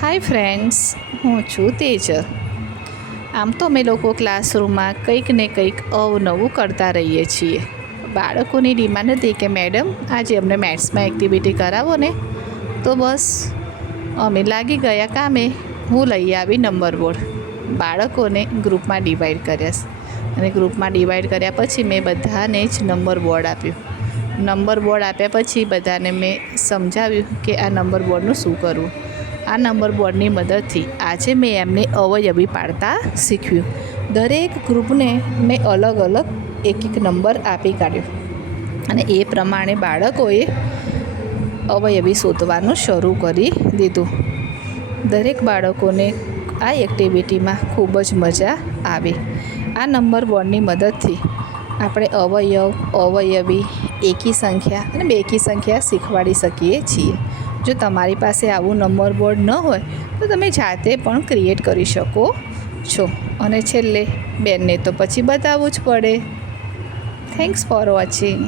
Hi friends, હું છું તેજલ. આમ તો અમે લોકો ક્લાસરૂમમાં કંઈક ને કંઈક અવનવું કરતા રહીએ છીએ. બાળકોની ડિમાન્ડ હતી કે મેડમ આજે અમને મેથ્સમાં એક્ટિવિટી કરાવો ને, તો બસ અમે લાગી ગયા કામે. હું લઈ આવી નંબર બોર્ડ. બાળકોને ગ્રુપમાં ડિવાઈડ કર્યા અને ગ્રુપમાં ડિવાઈડ કર્યા પછી મેં બધાને જ નંબર બોર્ડ આપ્યું. નંબર બોર્ડ આપ્યા પછી બધાને મેં સમજાવ્યું કે આ નંબર બોર્ડનું શું કરવું. આ નંબર બોર્ડની મદદથી આજે મેં એમને અવયવી પાડતા શીખ્યું. દરેક ગ્રુપને મેં અલગ અલગ એક નંબર આપી કાઢ્યો અને એ પ્રમાણે બાળકોએ અવયવી શોધવાનું શરૂ કરી દીધું. દરેક બાળકોને આ એક્ટિવિટીમાં ખૂબ જ મજા આવી. આ નંબર બોર્ડની મદદથી આપણે અવયવી, એકી સંખ્યા અને બેકી સંખ્યા શીખવાડી શકીએ છીએ. જો તમારી પાસે આવું નંબર બોર્ડ ન હોય તો તમે જાતે પણ ક્રિએટ કરી શકો છો. અને છેલ્લે બેનને તો પછી બતાવવું જ પડે. Thanks for watching.